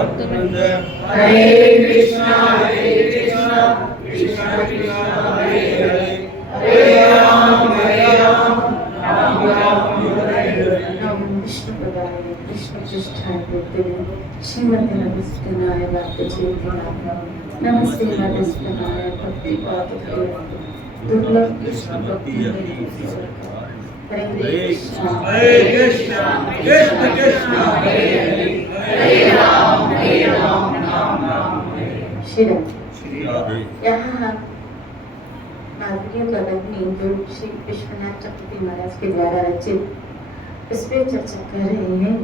हरे कृष्णा कृष्ण कृष्ण हरे हरे, हरे राम राम राम हरे हरे। विष्णु पदाय कृष्ण पृष्ठाय भूतले श्रीमते नमस्तेनाय वाक्यचेतिनाय नमस्ते नमस्तेनाय भक्ति पादुके दुर्लभ कृष्ण भक्ति हरे कृष्ण कृष्ण कृष्ण हरे हरे, हरे राम राम राम हरे। श्री यहाँ माधुर्य कदम्बनी जो श्री विश्वनाथ चक्रवर्ती महाराज के द्वारा रचित इस पे चर्चा कर रहे हैं।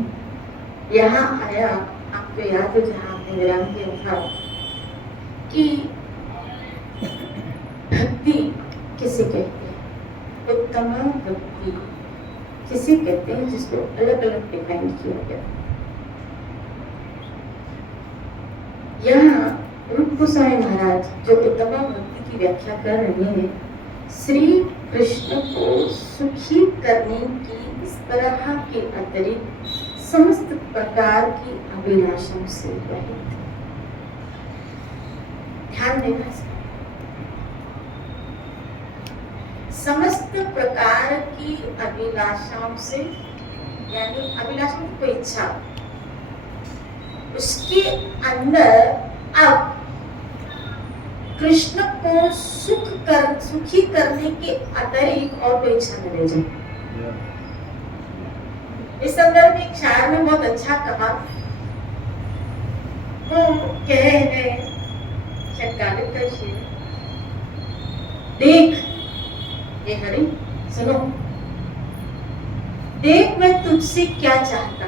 यहाँ आया आपको याद है जहाँ आपने विराम किया था कि भक्ति किसे कहते हैं, उत्तम भक्ति किसे कहते हैं, जिसको अलग अलग डिफाइन किया गया। यहाँ रूप गोस्वामी महाराज जो उत्तम भक्ति की व्याख्या कर रहे हैं, श्री कृष्ण को सुखी करने की इस तरह के अतिरिक्त समस्त प्रकार की अभिलाषाओं से रहित। ध्यान देना, समस्त प्रकार की अभिलाषाओं से, यानी अभिलाषाओं की इच्छा, उसके अंदर अब कृष्ण को सुखी करने के अतिरिक्त और कोई इच्छा न रह जाए। इस संदर्भ में एक शायर ने बहुत अच्छा कहा, वो कह रहे शतकालिक का शेर, देख ये हरि सुनो, देख मैं तुझसे क्या चाहता,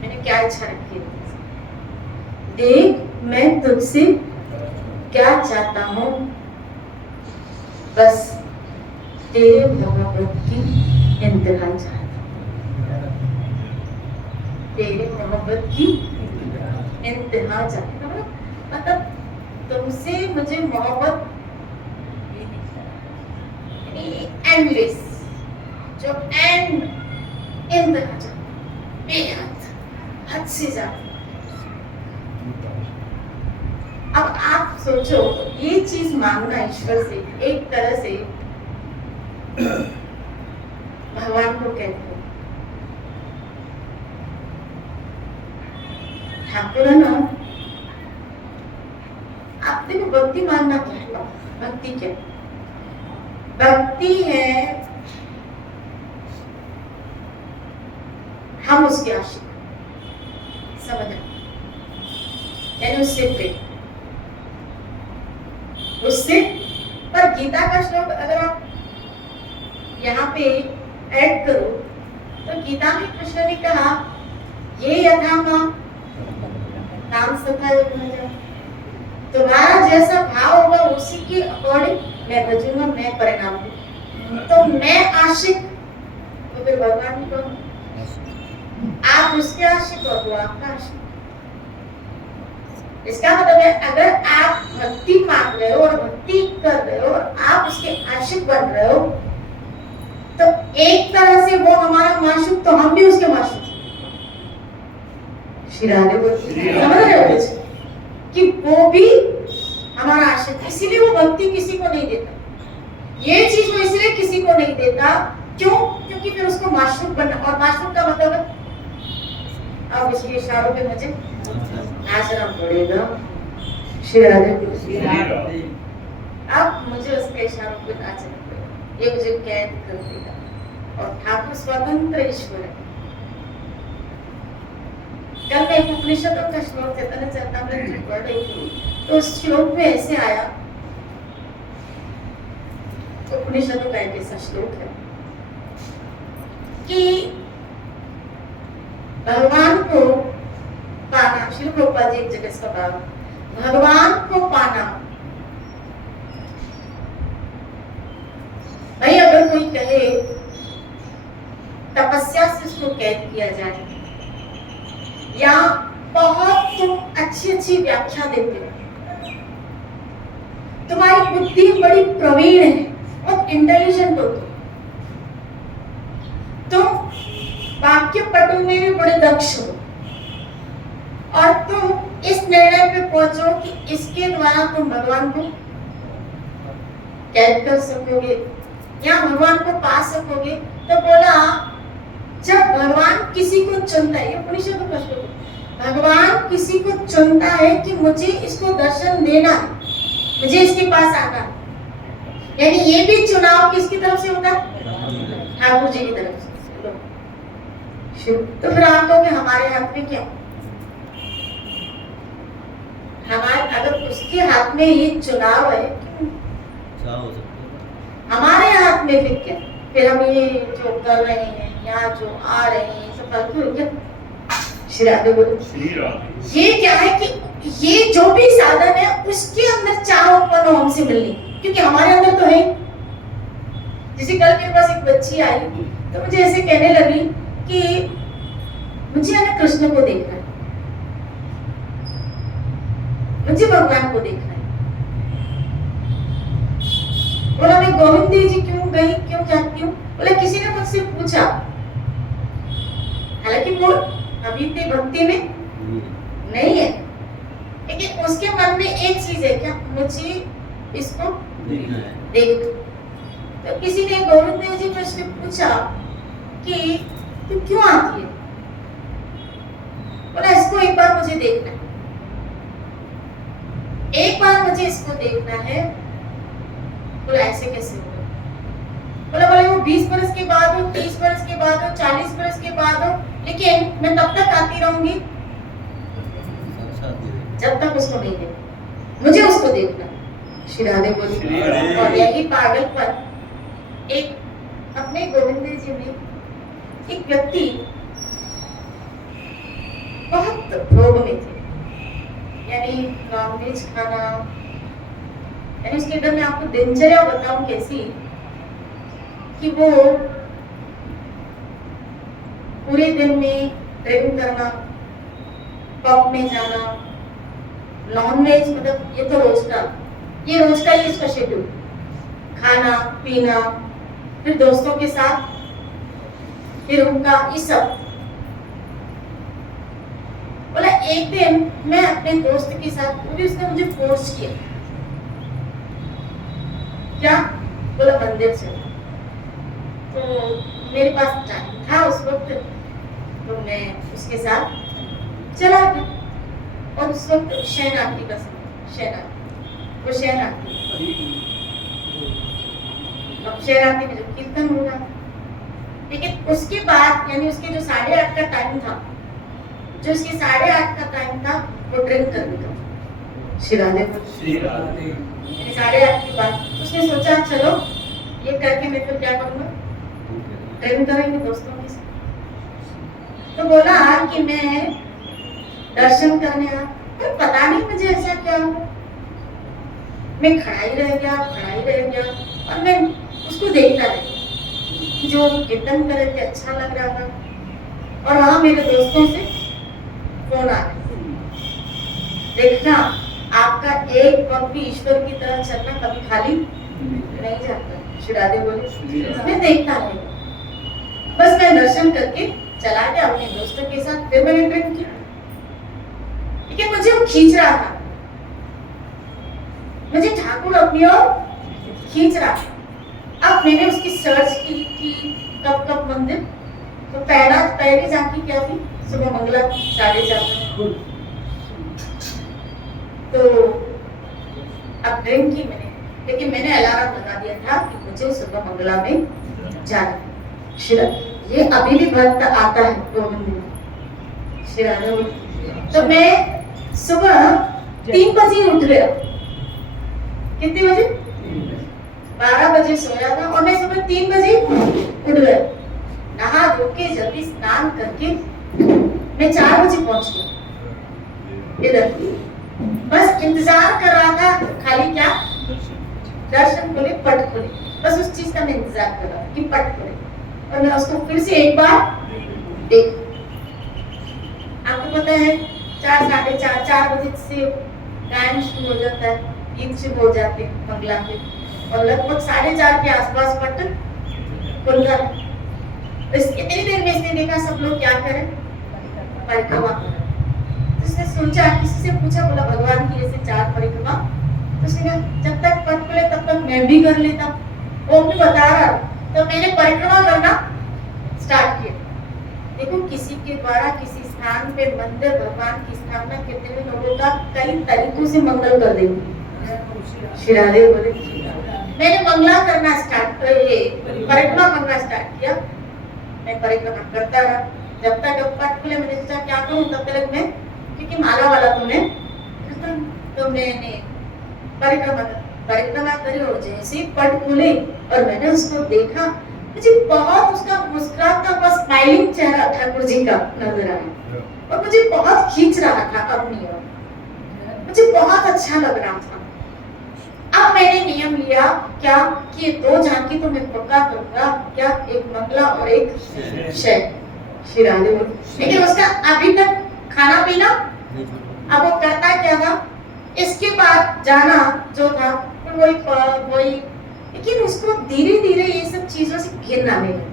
मैंने क्या इच्छा रखी है, देख मैं तुझसे क्या चाहता हूँ, बस तेरे मोहब्बत की इंतहा चाहता हूँ, तेरे मोहब्बत की इंतहा चाहता हूँ। मतलब तुमसे मुझे मोहब्बत एंडलेस, जो एंड इंतहा चाहता, बेहद, हद से ज्यादा। अब आप सोचो, ये चीज मांगना ईश्वर से एक तरह से भगवान को कहते हैं, ठाकुर ना, आप देखो भक्ति मांगना क्या है, भक्ति क्या, भक्ति है हम उसके आशिक, समझ, यानी उससे प्रेम, उससे। पर गीता का श्लोक अगर आप यहाँ पे ऐड करो तो गीता में कृष्ण ने कहा, ये यथा मां नाम सथा, तुम्हारा जैसा भाव होगा उसी के अकॉर्डिंग मैं भजूंगा, मैं परिणाम दूं। तो मैं आशिक, तो फिर भगवान को आप उसके आशिक हो तो आपका आशिक। इसका मतलब है अगर आप भक्ति मांग रहे हो और भक्ति कर रहे हो और आप उसके आशिक बन रहे हो, तो एक तरह से वो हमारा माशूक, तो हम भी उसके माशूक। श्री राधे समझ रहे हो कि वो भी हमारा आशिक, इसीलिए वो भक्ति किसी को नहीं देता, ये चीज वो इसलिए किसी को नहीं देता, क्यों? क्योंकि फिर उसको माशूक बनना, और माशूक का मतलब है, अब इसके इशारों पे मुझे नाचना पड़ेगा। श्री राधे, अब मुझे उसके इशारों पे नाचना पड़ेगा, ये मुझे कैद कर देगा। और ठाकुर स्वतंत्र ईश्वर है। कल मैं एक उपनिषदों का श्लोक चैतन्य चरितामृत में पढ़ रही थी, तो उस श्लोक में ऐसे आया, उपनिषदों का एक ऐसा श्लोक है कि भगवान को पाना, श्री प्रभुपाद जी एक जगह इसका भाव, भगवान को पाना, भाई अगर कोई कहे तपस्या से उसको कैद किया जाए, या बहुत तुम अच्छी अच्छी व्याख्या देते हो, तुम्हारी बुद्धि बड़ी प्रवीण है, बहुत इंटेलिजेंट हो तुम वाक्य पटु में भी बड़े दक्ष हो, और तुम इस निर्णय पे पहुंचो कि इसके द्वारा तुम भगवान को कैद कर सकोगे या भगवान को पा सकोगे। तो बोला जब भगवान किसी को चुनता है, ये उपनिषद का श्लोक है, भगवान किसी को चुनता है कि मुझे इसको दर्शन देना है, मुझे इसके पास आना है, यानी ये भी चुनाव किसकी तरफ से होता है? ठाकुर जी की तरफ से। तो फिर आप कहोगे हमारे हाथ में क्या? हमारे अगर उसके हाथ में ये चुनाव है, हमारे हाथ में फिर क्या? फिर हम ये जो कर रहे हैं या जो आ रहे हैं सब फालतू क्या? श्री राधे बोलो। ये क्या है कि ये जो भी साधन है उसके अंदर चाह उत्पन्न हो हमसे मिलनी, क्योंकि हमारे अंदर तो है। जैसे कल मेरे पास एक बच्ची आई तो मुझे ऐसे कहने लगी कि मुझे है ना कृष्ण को देखना है, मुझे भगवान को देखना है। बोला मैं गोविंद देव जी क्यों गई, क्यों जाती हूँ? बोला किसी ने मुझसे पूछा, हालांकि वो अभी भी भक्ति में नहीं है, लेकिन उसके मन में एक चीज है, क्या मुझे इसको देख। तो किसी ने गोविंद देव जी से पूछा कि तू क्यों आती है? बोला इसको एक बार मुझे देखना है, एक बार मुझे इसको देखना है। बोला ऐसे कैसे होगा? बोला बोले वो 20 बरस के बाद हो, 30 बरस के बाद हो, 40 बरस के बाद हो, लेकिन मैं तब तक आती रहूंगी जब तक उसको नहीं देखूं, मुझे उसको देखना। श्री राधे बोली। और यही पागलपन एक अपने गोविंद जी में एक व्यक्ति बहुत भोग में थे, यानी नॉनवेज खाना, यानी उसके अंदर मैं आपको दिनचर्या बताऊं कैसी कि वो पूरे दिन में ड्रिंक करना, पब में जाना, नॉनवेज, मतलब ये तो रोज का ही इसका शेड्यूल, खाना पीना, फिर दोस्तों के साथ, फिर उनका ये सब। बोला एक दिन मैं अपने दोस्त के साथ, वो भी उसने मुझे फोर्स किया, क्या? बोला मंदिर से। तो मेरे पास टाइम था उस वक्त, तो मैं उसके साथ चला गया। और उस वक्त शयनार्थी का समय, शयनार्थी, वो शयनार्थी, अब शयनार्थी में जो कीर्तन हो रहा, लेकिन उसके बाद यानी उसके जो 8:30 का टाइम था, जो उसके 8:30 का टाइम था वो ड्रिंक करने का। श्री राधे 8:30 के बाद उसने सोचा चलो ये करके मैं फिर क्या करूंगा, ड्रिंक करेंगे दोस्तों के साथ। तो बोला कि मैं दर्शन करने आ, तो पता नहीं मुझे ऐसा क्या हुआ, मैं खड़ा ही रह गया और मैं उसको देखता रह, जो कीर्तन कर रहे थे अच्छा लग रहा था। और वहां मेरे दोस्तों से फोन आ गया, देखना आपका एक पग भी ईश्वर की तरह चलना कभी खाली नहीं जाता। श्री राधे बोले मैं देखता रहेगा, बस मैं दर्शन करके चला गया अपने दोस्तों के साथ। फिर मैंने ड्रिंक किया, लेकिन मुझे वो खींच रहा था, मुझे ठाकुर अपनी ओर खींच रहा था। अब मैंने उसकी सर्च की कब मंदिर, तो पहली झांकी क्या थी? सुबह मंगला 4:30। तो अब ड्रिंक की मैंने, लेकिन मैंने अलार्म लगा दिया था कि मुझे सुबह मंगला में जाना। ये अभी भी भक्त आता है गोविंद में, श्री। तो मैं सुबह 3 बजे उठ गया। कितने बजे? 12 बजे सोया था और मैं सुबह 3 बजे उठ गया, नहा धो के जल्दी स्नान करके मैं 4 बजे पहुंच गया इधर। बस इंतजार कर रहा था, खाली क्या दर्शन खुले, पट खुले, बस उस चीज का मैं इंतजार कर रहा था कि पट खुले और मैं उसको फिर से एक बार देख। आपको पता है 4 बजे से टाइम शुरू हो जाता है, गीत शुरू हो जाते हैं मंगला के, और लगभग 4:30 के आसपास पट खुलता है। तो इतनी देर में इसने देखा सब लोग क्या करें, परिक्रमा। इसने सोचा, किसी से पूछा, बोला भगवान की ऐसे 4 परिक्रमा। तो उसने कहा जब तक पट खुले तब तक मैं भी कर लेता। वो भी बता रहा, तो मैंने परिक्रमा करना स्टार्ट किया। देखो किसी के द्वारा किसी स्थान पे मंदिर भगवान की स्थापना करते हुए लोगों का कई तरीकों से मंगल कर देंगे। श्री राधे बोले मैंने मंगला करना स्टार्ट परिक्रमा करना स्टार्ट किया। मैं परिक्रमा करता रहा जब तक पट खुले। मैंने सोचा क्या करूं तब तक मैं, क्योंकि माला वाला तो मैं, तो मैंने परिक्रमा करी और जैसे ही पट खुले और मैंने उसको देखा, मुझे बहुत उसका मुस्कुराता हुआ स्माइलिंग चेहरा ठाकुर जी का नजर आया और मुझे बहुत खींच रहा था अपनी ओर। मुझे बहुत अच्छा लग रहा था। अब मैंने नियम लिया क्या कि ये 2 झांकी तो मैं पक्का करूंगा, क्या एक मंगला और एक शय। श्री राधे बोले लेकिन उसका अभी तक खाना पीना, अब वो करता क्या था, इसके बाद जाना जो था वही, लेकिन उसको धीरे धीरे ये सब चीजों से घिरना मिला।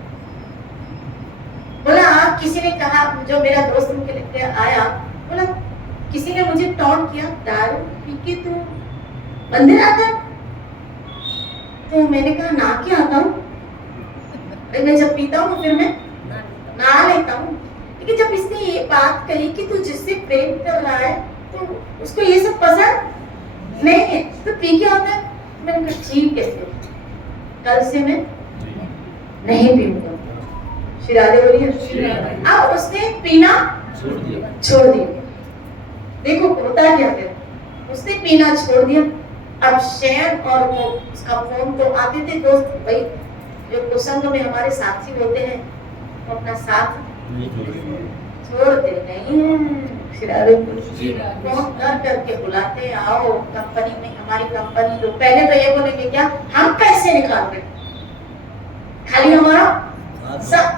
बोला किसी ने कहा, जो मेरा दोस्त मुझे लेके आया, बोला किसी ने मुझे टॉन्ट किया, दारू पी के तू मंदिर आता? तो मैंने कहा ना क्या आता हूँ, मैं जब पीता हूँ फिर मैं नहा लेता हूँ। लेकिन जब इसने ये बात कही कि तू जिससे प्रेम कर रहा है तो उसको ये सब पसंद नहीं है, तो पी क्या होता है? मैंने कहा ठीक है, कल से मैं नहीं पीऊंगा। श्री राधे बोलिए। अब उसने पीना छोड़ दिया। देखो होता क्या है, उसने पीना छोड़ दिया। अब शयन और वो उसका फोन तो आते थे दोस्त भाई, जो कुसंग में हमारे साथी होते हैं, वो अपना साथ छोड़ते नहीं। फोन कर करके बुलाते, आओ कंपनी में, हमारी कंपनी लोग पहले तो ये बोलेंगे क्या हम पैसे निकाल रहे, खाली हमारा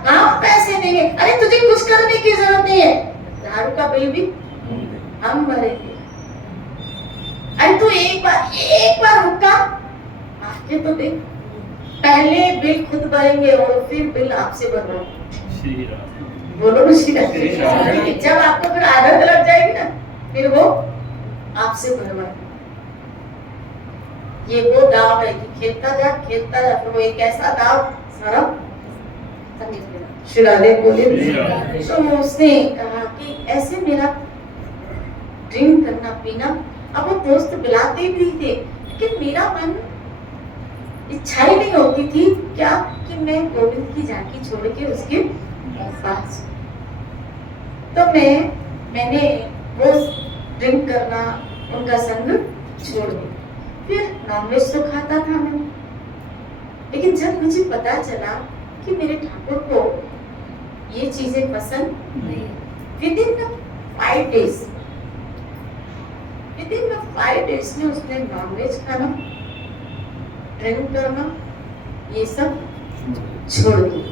हम पैसे देंगे। अरे तुझे कुछ करने की जरूरत नहीं है, दारू का बिल भी हम भरेंगे। अरे तू एक बार रुका, आके तो देख, पहले बिल खुद भरेंगे और फिर बिल आपसे भरवाएंगे। बोलो ना श्री राधे। जब आपको फिर आदत लग जाएगी ना, फिर वो आपसे भरवाएंगे। ये वो दाव है कि खेलता जा फिर वो एक ऐसा दाव सारा श्री राधे बोले। तो उसने कहा कि ऐसे मेरा ड्रिंक करना पीना, अब वो दोस्त बुलाते भी थे लेकिन मेरा मन इच्छा ही नहीं होती थी क्या कि मैं गोविंद की झांकी छोड़ के उसके पास। तो मैंने वो ड्रिंक करना, उनका संग छोड़ दिया। फिर नॉनवेज तो खाता था मैं, लेकिन जब मुझे पता चला कि मेरे ठाकुर को ये चीजें पसंद नहीं, विदिन 5 डेज में उसने नॉनवेज खाना, ड्रिंक करना, ये सब छोड़ दिया।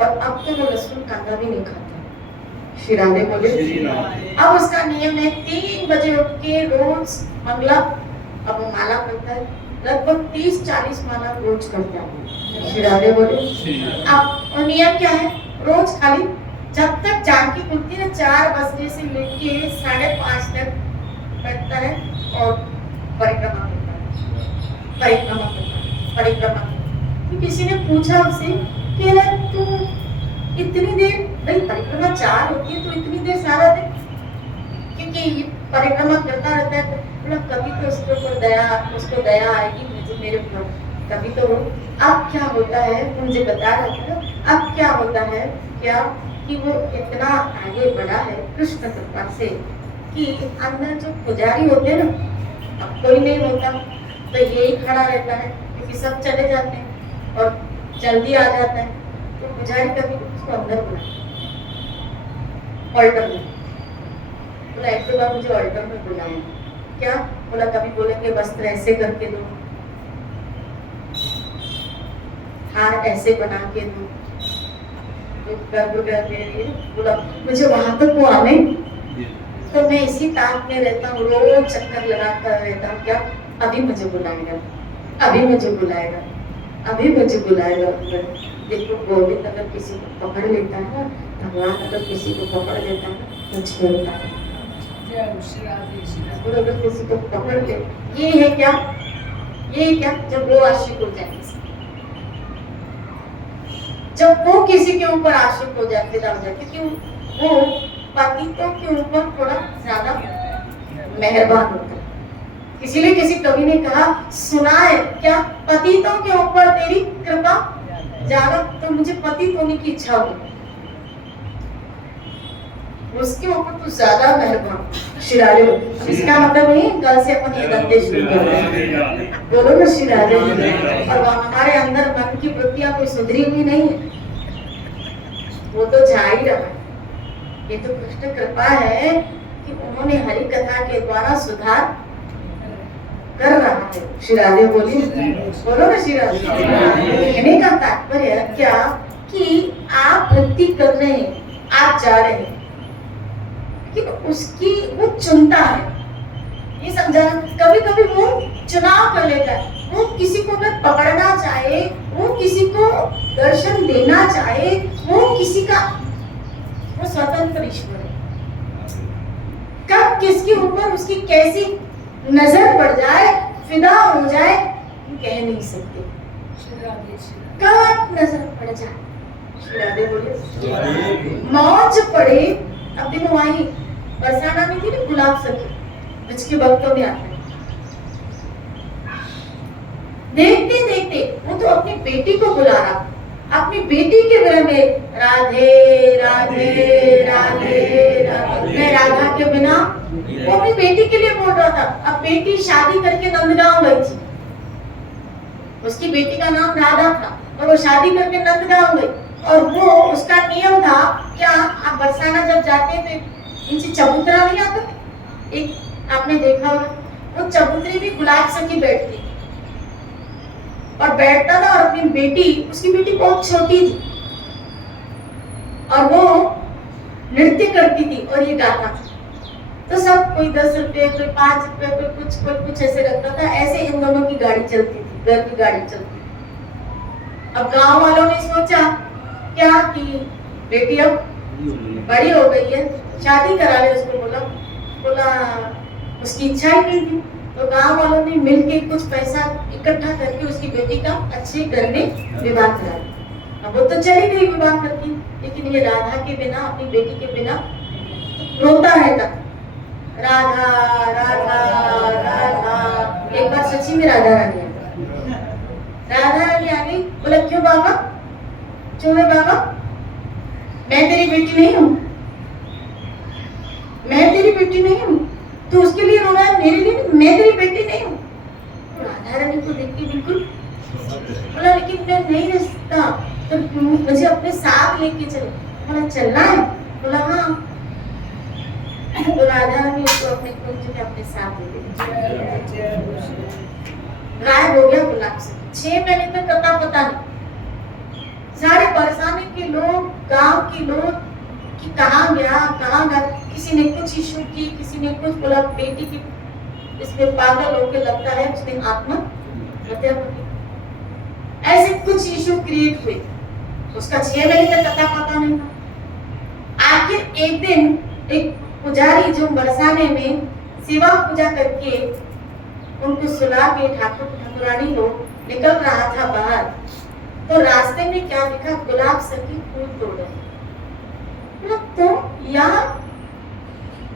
और अब तो वो लहसुन कांदा भी नहीं खाता। श्री राधे बोले। अब उसका नियम है 3 बजे उठ के रोज मंगला, अब वो माला करता है, लगभग 30-40 माला रोज करता है। श्री राधे बोले। अब और नियम क्या है, रोज खाली जब तक जानकी खुलती है 4 बजे से लेके 5:30 तक बैठता है और परिक्रमा करता है। तो किसी ने पूछा उससे कि तू इतनी देर, भाई परिक्रमा 4 होती है तो इतनी देर सारा दिन, क्योंकि ये परिक्रमा करता रहता है, मतलब कभी तो उसके ऊपर उसको दया आएगी मुझे मेरे ऊपर, कभी तो वो। अब क्या होता है, मुझे बता रहा था, अब क्या होता है क्या कि वो इतना आगे बढ़ा है कृष्ण कृपा से कि अंदर जो पुजारी होते हैं ना, अब कोई नहीं होता तो यही खड़ा रहता है, क्योंकि सब चले जाते हैं और जल्दी आ जाता है, तो पुजारी कभी उसको अंदर बुलाए ऑल्टर में, बोला एक दो बार मुझे ऑल्टर में बुलाया, क्या बोला, कभी बोलेंगे वस्त्र ऐसे करके दो, हार ऐसे बना के दो, बोला मुझे वहां तक वो आने, तो मैं इसी ताक में रहता हूँ, रोज चक्कर लगाता रहता हूँ, क्या अभी मुझे बुलाएगा, अभी मुझे बुलाएगा, अभी मुझे बुलाएगा। देखो गोविंद अगर किसी को पकड़ लेता है ना, भगवान अगर किसी को पकड़ लेता है कुछ बोलता है। अगर किसी को पकड़ ले, ये है क्या, ये क्या, जब वो आशिक हो जाए, जब वो किसी के ऊपर आशिक हो जाए, फिदा हो जाए, क्योंकि वो पतितों के ऊपर थोड़ा ज्यादा मेहरबान होता है। इसीलिए किसी कवि ने कहा, सुना है क्या पतितों के ऊपर तेरी कृपा ज्यादा, तो मुझे पतित होने की इच्छा हुई, उसके ऊपर तो ज्यादा मेहरबान शिरारे हो। इसका मतलब नहीं कल से अपन ये धंधे शुरू कर रहे हैं, बोलो ना शिरारे। और हमारे अंदर मन की वृत्तियां कोई सुधरी हुई नहीं है, वो तो जा ही रहा है। ये तो कृष्ण कृपा है कि उन्होंने हरि कथा के द्वारा सुधार कर रहा है। शिरारे बोली, बोलो ना शिरारे। कहने का तात्पर्य क्या कि आप भक्ति कर रहे हैं, आप जा रहे हैं, कि उसकी वो चुनता है, ये समझा। कभी कभी वो चुनाव कर लेता है, वो किसी को अगर पकड़ना चाहे, वो किसी को दर्शन देना चाहे, वो किसी का, वो स्वतंत्र ईश्वर है। कब किसके ऊपर उसकी कैसी नजर पड़ जाए, फिदा हो जाए, कह नहीं सकते। कब नजर पड़ जाए, शिरादे बोले, मौज पड़े। अब देखो वही बरसाना में थी ना गुलाब सखी, उसके भक्तों में आते हैं, देखते देखते वो तो अपनी बेटी को बुला रहा, अपनी बेटी के घर में राधे राधे राधे राधे, मैं राधा के बिना, वो अपनी बेटी के लिए बोल रहा था। अब बेटी शादी करके नंदगांव गई थी, उसकी बेटी का नाम राधा था, और वो शादी करके नंदगांव गई, और वो उसका नियम था, क्या आप बरसाना जब जाते थे, इनसे चबूतरा नहीं आता, एक आपने देखा होगा, वो चबूतरे भी गुलाब सखी बैठती और बैठता था, और अपनी बेटी, उसकी बेटी बहुत छोटी थी, और वो नृत्य करती थी और ये गाता था। तो सब कोई 10 रुपए, कोई 5 रुपए, कोई कुछ ऐसे रखता था। ऐसे इन दोनों की गाड़ी चलती थी, घर की गाड़ी चलती थी। अब गांव वालों ने सोचा क्या कि बेटी अब बड़ी हो गई है, शादी करा ले उसको। बोला उसकी इच्छा ही नहीं थी, तो गांव वालों ने मिलके कुछ पैसा इकट्ठा करके उसकी बेटी का अच्छे घर में विवाह कराया। अब वो तो चली गई विवाह करके, लेकिन ये राधा के बिना, अपनी बेटी के बिना रोता रहता, राधा राधा राधा। एक बार सच्ची में राधा रानी आ गई, बोला क्यों बाबा, क्यों है बाबा, मैं तेरी बेटी नहीं हूँ, मैं तेरी बेटी नहीं हूँ, तो उसके लिए रो रहा है, मेरे लिए मैं तेरी बेटी नहीं हूँ। राधा रानी को देख के बिल्कुल बोला, लेकिन मैं नहीं रह सकता, तो मुझे अपने साथ लेके चलो। बोला चलना है, बोला हाँ। तो राधा रानी उसको अपने कुंज में अपने साथ ले गई, गायब हो गया गुलाब से। 6 महीने तक पता नहीं, सारे बरसाने के लोग, गांव के लोग कि कहाँ गया, किसी ने कुछ इशू की, किसी ने कुछ बोला, बेटी की इसमें पागल होके लगता है उसने आत्महत्या की। ऐसे कुछ इशू क्रिएट हुए, उसका 6 महीने तक पता नहीं था। आखिर एक दिन एक पुजारी जो बरसाने में सेवा पूजा करके उनको सुला के ठाकुर ठाकुरानी लोग निकल रहा था बाहर, तो रास्ते में क्या दिखा, गुलाब सखी फूल तोड़ रहे। तो यार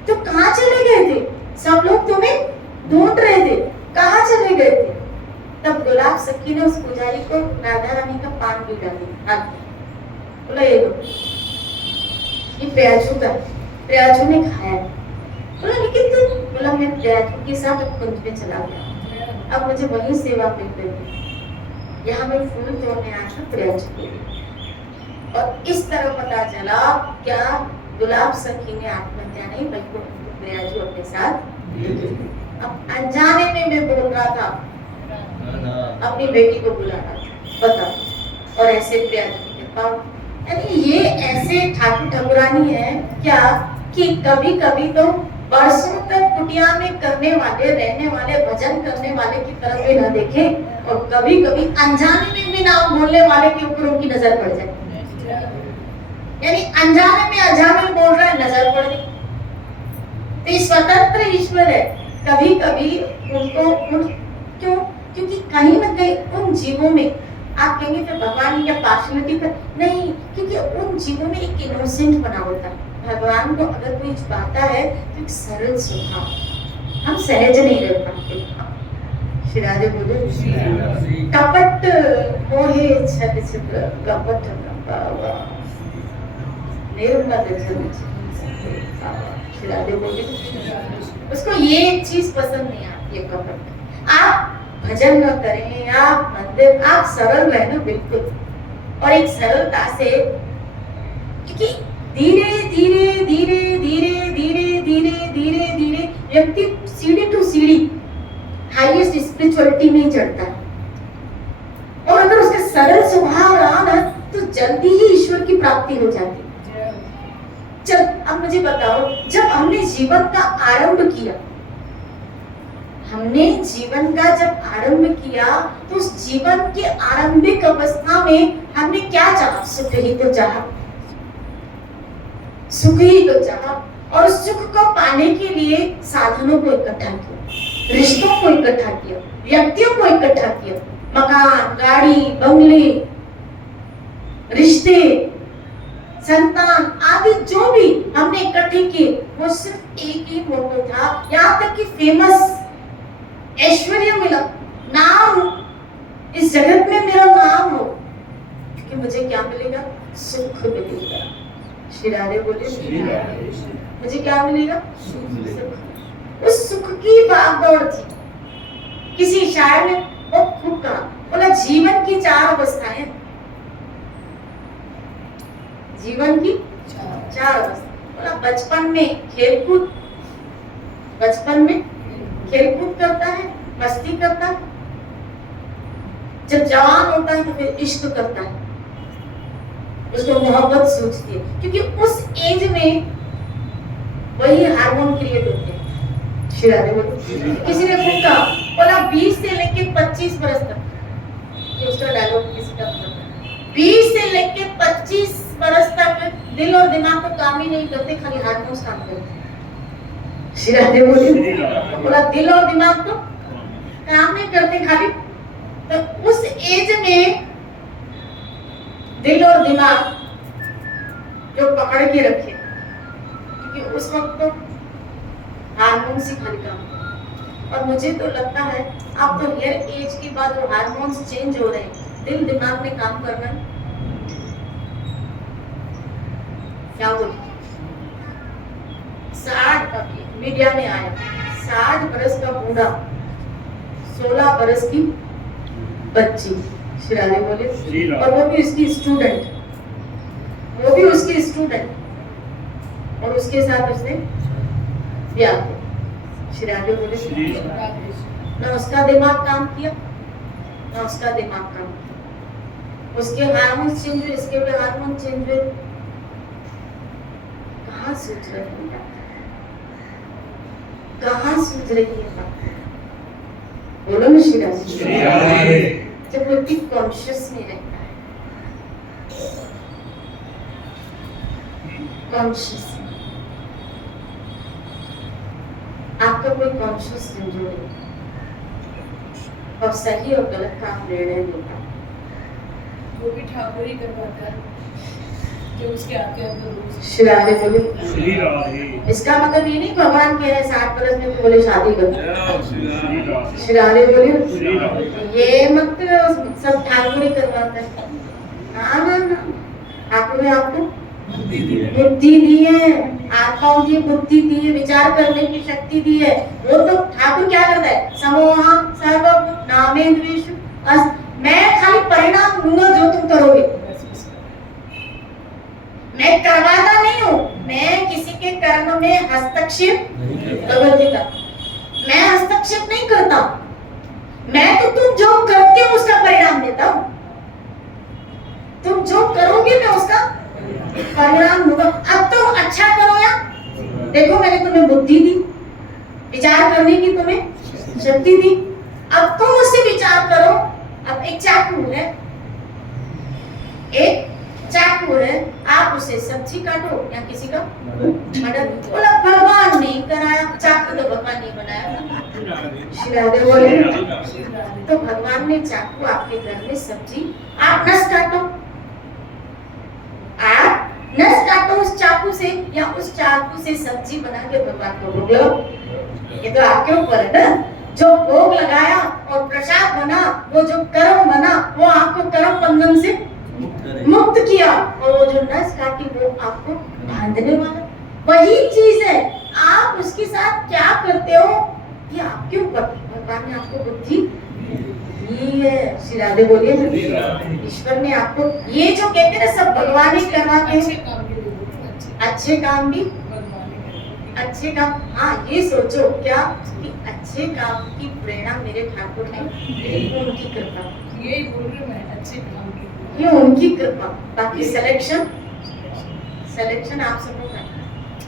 तो कहाँ चले गए थे, सब लोग तुम्हें ढूंढ रहे थे, कहाँ चले गए थे। तब गुलाब सखी ने उस पुजारी को राधा रानी का पान भी डाला, बोला ये लो, ये प्याजू का, प्याजू ने खाया। बोला लेकिन तुम, बोला मैं प्याजू के साथ कुंज में चला गया, अब मुझे वही सेवा मिल गई, यहाँ मैं फूल तोड़ने आया था प्याजू के लिए। और इस तरह पता चला क्या गुलाब सखी ने आत्महत्या नहीं बल्कि प्याजू अपने साथ। अब अनजाने में मैं बोल रहा था, अपनी बेटी को बुला रहा था, बताओ, और ऐसे प्याजू की कृपा। यानी ये ऐसे ठाकुर ठाकुरानी है क्या कि कभी कभी तो वर्षों तक कुटिया में करने वाले, रहने वाले, भजन करने वाले की तरफ भी न देखे, और कभी कभी अनजाने में भी नाम बोलने वाले के ऊपर उनकी नजर पड़ जाए। यानी अनजाने में अजामिल बोल रहा है, नजर पड़ गई, तो ये स्वतंत्र ईश्वर है। कभी कभी उनको क्यों, क्योंकि कहीं ना कहीं उन जीवों में आप कहेंगे फिर भगवान क्या पार्शलिटी कर, नहीं, क्योंकि उन जीवों में एक इनोसेंट बना होता है। भगवान को अगर कोई पाता है तो एक सरल स्वभाव, हम सहज नहीं रह पाते। श्री राधे बोले कपट मोहे छल छिद्र कपट निर्मल जल। श्री राधे बोले उसको ये चीज पसंद नहीं आती है, कपट। आप भजन न करें, आप मंदिर, आप सरल रहना बिल्कुल, और एक सरलता से, क्योंकि धीरे धीरे धीरे धीरे धीरे धीरे धीरे धीरे व्यक्ति सीढ़ी टू सीढ़ी हाईएस्ट स्पिरिचुअलिटी में चढ़ता है। और अगर उसका सरल स्वभाव रहा ना तो जल्दी ही ईश्वर की प्राप्ति हो जाती है। चल अब मुझे बताओ, जब हमने जीवन का आरंभ किया, हमने जीवन का जब आरंभ किया तो उस जीवन के आरंभिक अवस्था में हमने क्या चाहा? सुख ही तो चाहा, सुख ही तो चाहा। और सुख को पाने के लिए साधनों को इकट्ठा किया, रिश्तों को इकट्ठा किया, व्यक्तियों को इकट्ठा किया, मकान, गाड़ी, बंगले, रिश्ते, संतान आदि जो भी हमने इकट्ठे किए, वो सिर्फ एक ही मोटो था। यहाँ तक कि फेमस ऐश्वर्य मिला, नाम, इस जगत में मेरा नाम हो, क्योंकि मुझे क्या मिलेगा? सुख मिलेगा। श्री राधे बोले मुझे क्या मिलेगा? सुख। उस सुख की भागदौड़ थी। किसी शायर ने बहुत खूब कहा, बोला जीवन की 4 अवस्थाएं, जीवन की 4 अवस्था। बोला बचपन में खेलकूद, बचपन में खेलकूद करता है, मस्ती करता है, जब जवान होता है तो फिर इश्क करता है, उसको मोहब्बत सूझती है, क्योंकि उस एज में वही हार्मोन क्रिएट होते हैं। श्री राधे बोले किसी ने खूब कहा, बोला 20 से लेके 25 बरस तक, ये उसका डायलॉग किसी का, 20 से लेके 25 बरस तक दिल और दिमाग तो काम ही नहीं करते, खाली हार्मोन्स काम करते हैं। श्री राधे बोला दिल और दिमाग तो काम नहीं करते खाली। तो उस एज में दिल और दिमाग जो पकड़ के रखे, क्योंकि उस वक्त तो हार्मोन्स ही खाली काम करते। और मुझे तो लगता है अब तो हर एज के बाद वो हार्मोन्स चेंज हो रहे हैं, दिल दिमाग में काम करना क्या बोलते 60 मीडिया में आया, 60 बरस का बूढ़ा, 16 बरस की बच्ची। श्री राधे बोले, और वो भी उसकी स्टूडेंट, वो भी उसकी स्टूडेंट, और उसके साथ उसने ब्याह किया। श्री राधे बोले ना उसका दिमाग काम किया, ना उसका दिमाग काम किया, उसके हार्मोन चेंज हुए, इसके भी हार्मोन चेंज हुए। कहाँ सोच रहे हैं, कहाँ सूझ रही है बात? बोलो ना श्री राधे। जब व्यक्ति कॉन्शियस में रहता है, कॉन्शियस, आपका कोई कॉन्शियस नहीं और सही और गलत का निर्णय लेता, वो भी ठाकुर ही करवाता है जो उसके आपके अंदर। श्री राधे बोले इसका मतलब ये नहीं भगवान कह रहे 60 बरस में तो बोले शादी कर। श्री राधे बोले ये मत सब ठाकुर ही करवाता है। हाँ ना ना, ठाकुर ने आपको बुद्धि दी है, आत्माओं की बुद्धि दी है, विचार करने की शक्ति दी है। वो तो ठाकुर क्या करता है? समोहा सर्व नामेन्द्रेषु, मैं खाली परिणाम दूंगा जो तुम करोगे, मैं करवाता नहीं हूँ, मैं किसी के कर्म में हस्तक्षेप मैं हस्तक्षेप नहीं करता, मैं तो तुम जो करते हो उसका परिणाम देता हूँ, तुम जो करोगे मैं उसका परिणाम दूंगा। अब तुम अच्छा करो या देखो, मैंने तुम्हें बुद्धि दी, विचार करने की तुम्हें शक्ति दी, अब तुम उससे विचार करो। अब एक चाकू है, एक चाकू है, आप उसे सब्जी काटो या किसी का मदद, बोला भगवान ने कराया, श्री राधे बोले। तो भगवान ने चाकू आपके घर में सब्जी, आप नस काटो, आप नस काटो उस चाकू से, या उस चाकू से सब्जी बना के भगवान को भोग लो। ये तो आपके ऊपर है ना। जो भोग लगाया और प्रसाद बना, वो जो कर्म बना, वो आपको कर्म बंधन से मुक्त किया, और वो जो नस काटी वो आपको बांधने वाला। वही चीज है, आप उसके साथ क्या करते हो ये आपके ऊपर। भगवान ने आपको बुद्धि दी है। श्री राधे बोलिए ना। ईश्वर ने आपको, ये जो कहते हैं ना सब भगवान ही करवाते हैं, अच्छे काम भी अच्छे काम। हाँ ये सोचो क्या कि अच्छे काम की प्रेरणा मेरे ठाकुर ने, उनकी कृपा, यही बोल रही हूँ मैं, अच्छे काम की, ये उनकी कृपा। बाकी सिलेक्शन आप सबों का है,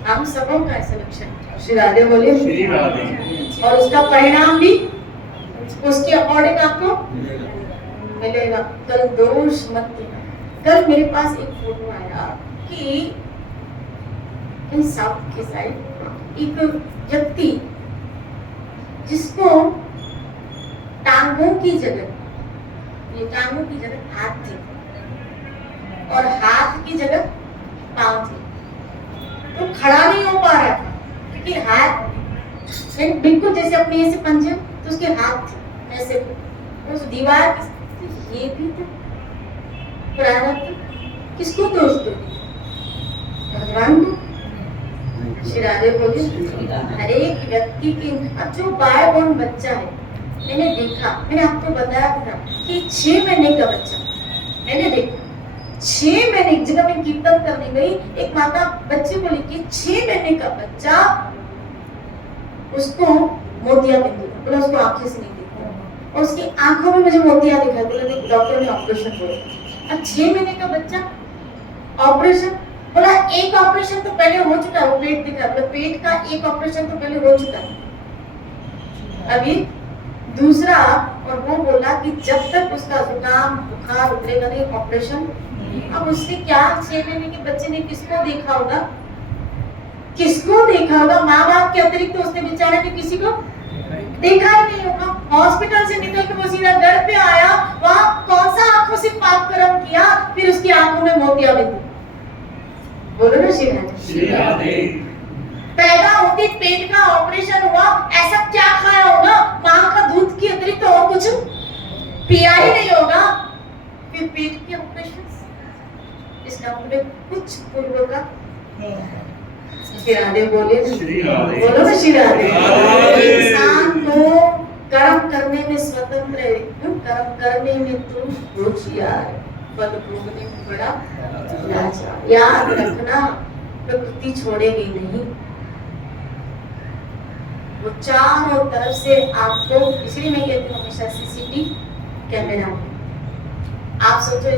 हम सबों का है सिलेक्शन। श्री राधे बोलिए। और उसका परिणाम भी उसके अकॉर्डिंग आपको मिलेगा। कल दोष मत देना। कल मेरे पास एक फोटो आया कि इन साउथ के साइड एक व्यक्ति जिसको टांगों की जगह, ये टांगों की जगह हाथ थे और हाथ की जगह पांव थे, तो खड़ा नहीं हो पा रहा था क्योंकि हाथ बिल्कुल जैसे अपने ऐसे पंजे, तो उसके हाथ थे ऐसे, उस दीवार तो ये भी तो प्रारब्ध किसको दोष दो? भगवान को। श्री राधे बोले। हर एक व्यक्ति की, अब जो बाय बॉर्न बच्चा है, मैंने देखा, मैंने आपको बताया था कि 6 महीने का बच्चा, मैंने देखा 6 महीने, एक जगह में कीर्तन करने गई, एक माता बच्चे को लेके 6 महीने का बच्चा, उसको मोतिया बिंदु, बोला उसको आंखें से नहीं दिखा, और उसकी आंखों में मुझे मोतिया दिखा, बोला डॉक्टर ने ऑपरेशन बोला। अब 6 महीने का बच्चा ऑपरेशन, बोला एक ऑपरेशन तो पहले हो चुका है, वो पेट दिखा, बोला पेट का एक ऑपरेशन तो पहले हो चुका है, अभी दूसरा। और वो बोला कि जब तक उसका जुकाम बुखार उतरेगा नहीं ऑपरेशन। अब उसने क्या 6 महीने के बच्चे ने किसको देखा होगा, किसको देखा होगा? माँ बाप के अतिरिक्त तो उसने बेचारे ने किसी को देखा ही नहीं होगा। हॉस्पिटल से निकल के वो सीधा घर पे आया, वहाँ कौन सा आंखों से पाप कर्म किया, फिर उसकी आंखों में मोतिया बिंदु। बोलो ना श्री राधे। पैदा होते पेट का ऑपरेशन हुआ, ऐसा क्या खाया होगा? माँ का दूध के अतिरिक्त तो और कुछ पिया ही नहीं होगा, फिर पेट के ऑपरेशन। इसका मतलब कुछ पूर्व का। श्री राधे बोले, बोलो ना श्री राधे। इंसान को कर्म करने में स्वतंत्र है, कर्म करने में तुम होशियार, फल भोगने में बड़ा लाचार। याद रखना, प्रकृति छोड़ेगी नहीं, वो चारों तरफ से आपको, इसलिए मैं कहती हूँ हमेशा सीसीटीवी कैमरा। आप सोचो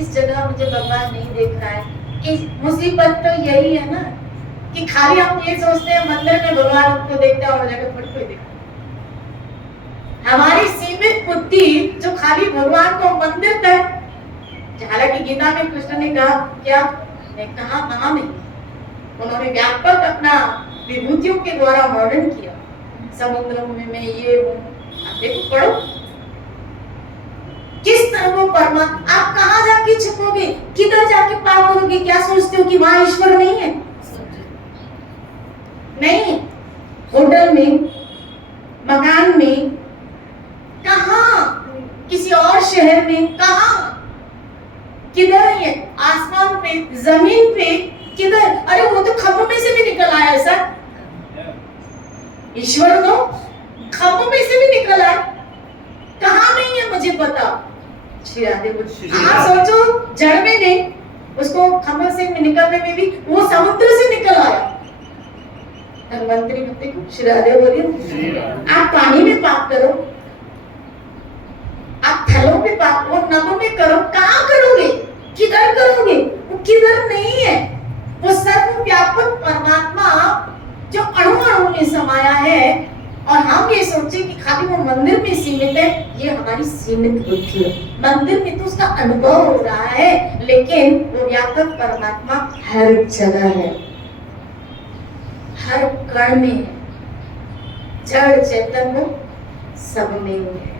इस जगह मुझे भगवान नहीं देख रहा है, इस मुसीबत तो यही है ना कि खाली हम ये सोचते हैं मंदिर में भगवान हमको देखता है और जगह पर कोई देखता। हमारी सीमित बुद्धि जो खाली भगवान को मंदिर तक, हालांकि गीता में कृष्ण ने कहा क्या, मैं कहा महा में उन्होंने व्यापक अपना विभूतियों के द्वारा वर्णन किया, समुद्र में मैं ये हूँ। आप देखो पढ़ो किस तरह वो परमात्मा, आप कहाँ जाके छुपोगे, किधर जाके पाप करोगे? क्या सोचते हो कि वहां ईश्वर नहीं है? नहीं, होटल में, मकान में, कहाँ, किसी और शहर में, कहाँ, किधर है? आसमान पे, जमीन पे, किधर? अरे वो तो खम्भों में से भी निकल आया सर, ईश्वर तो खम्भों में से भी निकल आया, कहाँ नहीं है मुझे पता। श्री राधे। आप सोचो जड़ में नहीं, उसको खम्भों से निकलने में भी वो समुद्र से निकल आया। धनवंतरी भक्ति को श्री राधे बोलिए। आप पानी में पाप करो, आप थलों पे पाप, वो नदों में करो, कहाँ करोगे, किधर करोगे? वो किधर नहीं है, वो सर्वव्यापक परमात्मा जो अणु अणु में समाया है। और हम ये सोचे कि खाली वो मंदिर में सीमित है, ये हमारी सीमित बुद्धि है। मंदिर में तो उसका अनुभव हो रहा है, लेकिन वो व्यापक परमात्मा हर जगह है, हर कण में है। जड़ चेतन वो सब में है।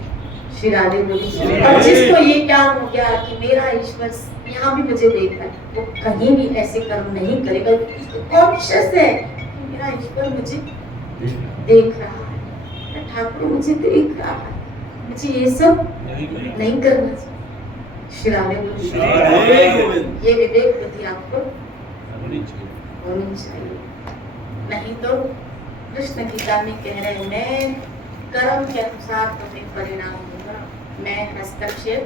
श्री राधे बोली। और जिसको ये ज्ञान हो गया कि मेरा ईश्वर यहाँ भी मुझे देख रहा है, वो कहीं भी ऐसे कर्म नहीं करेगा। कॉन्शियस है कि मेरा ईश्वर मुझे देख रहा है, ठाकुर मुझे देख रहा है, मुझे ये सब नहीं करना चाहिए। श्री राधे बोली। ये विवेक बुद्धि आपको होनी चाहिए। नहीं तो कृष्ण गीता में कह रहे हैं, मैं कर्म के अनुसार तुम्हें परिणाम दूंगा, मैं हस्तक्षेप।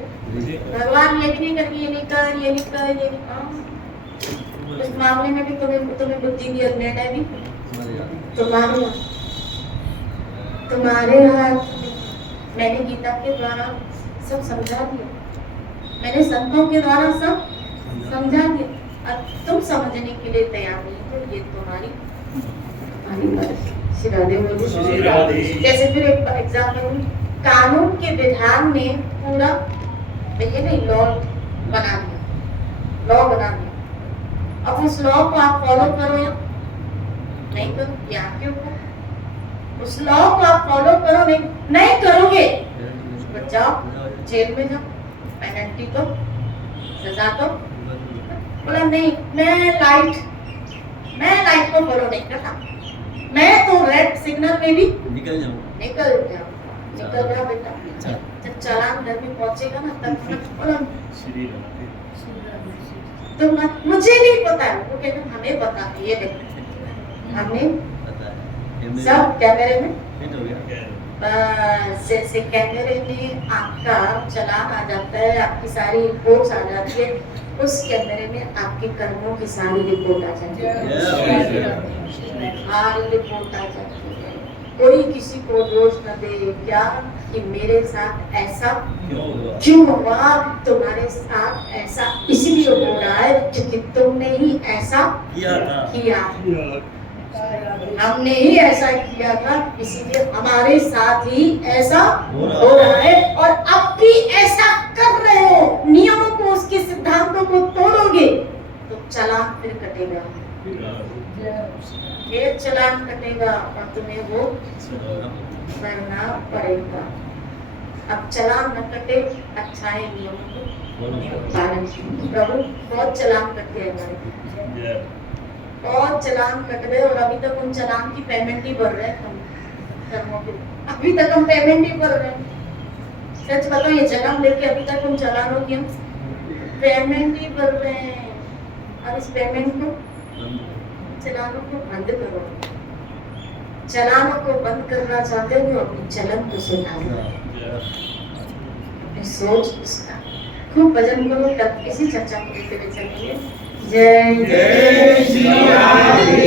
भगवान ये भी नहीं कर, ये नहीं कर, ये नहीं कर, ये नहीं कर। इस मामले में भी तुम्हें बुद्धि दी, निर्णय भी तुम्हारे हाथ में। मैंने गीता के द्वारा सब समझा दिया, मैंने संतों के द्वारा सब समझा दिया। अब तुम समझने के लिए तैयार नहीं तो ये तुम्हारी बात। श्री राधे बोली। जैसे फिर एक एग्जाम्पल, कानून के विधान ने पूरा ये नहीं लॉ बना दिया। अब उस लॉ को आप फॉलो करो या नहीं करो, ये आपके ऊपर। उस लॉ को आप फॉलो करो, नहीं करोगे तो जाओ जेल में जाओ, पेनल्टी तो, सजा तो। बोला नहीं, मैं लाइट को फॉलो नहीं करता, मैं तो रेड सिग्नल में भी निकल जाऊं। निकल जा बेटा। जब चालान घर में पहुंचेगा ना तब तो मुझे नहीं पता है, वो कहते हमें पता है, ये देखो हमें सब कैमरे में, बस जैसे कैमरे में आपका चालान आ जाता है, आपकी सारी रिपोर्ट्स आ जाती है, उस कैमरे में आपके कर्मों की सारी रिपोर्ट आ जाती है, सारी रिपोर्ट आ जाती है। कोई किसी को दोष न दे, क्या कि मेरे साथ ऐसा क्यों हुआ, तुम्हारे साथ ऐसा इसलिए हो रहा है क्योंकि तुमने ही ऐसा किया। हमने ही ऐसा किया था, इसीलिए हमारे साथ ही ऐसा हो रहा है, और अब भी ऐसा कर रहे हो। नियमों को, उसके सिद्धांतों को तोड़ोगे तो चालान फिर कटेगा, फिर चालान कटेगा और तुम्हें वो करना पड़ेगा। अब चालान न कटे, अच्छा है नियमों को पालन। प्रभु बहुत चालान कटते हैं हमारे, बहुत चालान कट गए, और अभी तक उन चालान की पेमेंट ही भर रहे हैं हम कर्मों के। अभी तक हम पेमेंट ही भर रहे हैं। सच बताओ, ये जन्म लेके अभी तक उन चालानों की हम पेमेंट ही भर रहे हैं। अब इस पेमेंट को, चालानों को बंद करो। चालानों को बंद करना चाहते हो तो अपनी चलन को सुधारो, अपनी सोच उसका खूब भजन करो, तब इसी चर्चा को लेते हुए चलेंगे। जय जय श्री राधे।